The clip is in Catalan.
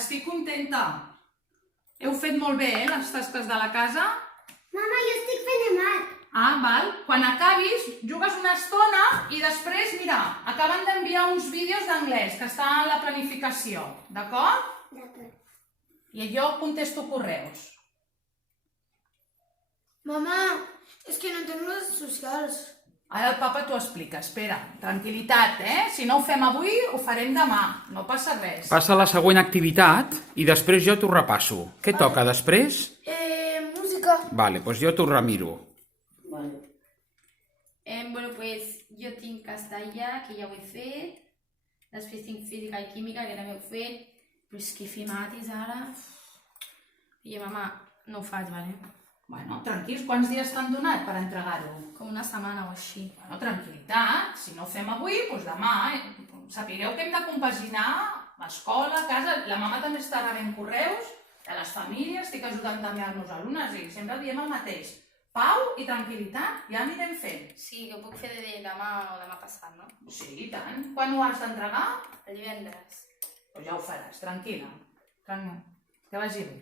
estic contenta. Heu fet molt bé, les tasques de la casa? Mama, jo estic fent de mat. Ah, val. Quan acabis, jugues una estona i després, mira, acaben d'enviar uns vídeos d'anglès que estan en la planificació, d'acord? D'acord. I jo contesto correus. Mamà, és que no entenc les socials. Ara el papa t'ho explica, espera, tranquil·litat, Si no ho fem avui, ho farem demà, no passa res. Passa a la següent activitat i després jo t'ho repasso. Què toca després? Música. Vale, doncs jo t'ho remiro. Vale. Bueno, pues jo tinc castellà, que ja ho he fet. Després tinc física i química, que també ho he fet. Però és que fer mates ara... I mama, no ho faig, vale? Bueno, tranquils, quants dies t'han donat per entregar-ho? Com una setmana o així. Bueno, tranquil·litat, si no ho fem avui, doncs demà. Sapigueu que hem de compaginar l'escola, casa... La mama també està rebent correus de les famílies, estic ajudant també als meus alumnes i sempre diem el mateix. Pau i tranquil·litat, ja anirem fent. Sí, que ho puc fer de demà o demà passat, no? Sí, i tant. Quan ho has d'entregar? El divendres. Doncs ja ho faràs, tranquil·la. Que vagi bé.